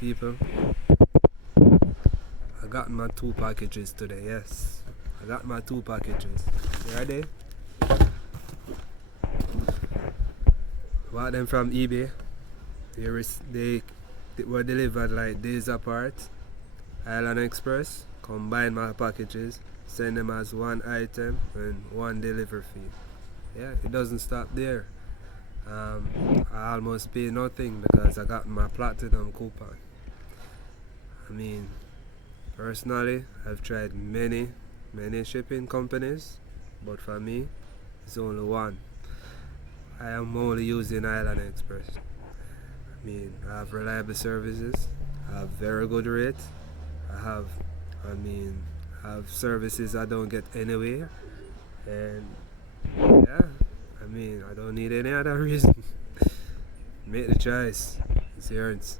people. I got my 2 packages today, yes. I got my 2 packages. You ready? Bought them from eBay. They were delivered like days apart. Island Express. Combine my packages. Send them as one item and one delivery fee. Yeah, it doesn't stop there. I almost pay nothing because I got my platinum coupon. I mean, personally, I've tried many shipping companies, but for me, it's only one. I am only using Island Express. I mean, I have reliable services, I have very good rates, I have services I don't get anywhere, and yeah, I don't need any other reason. Make the choice. It's yours.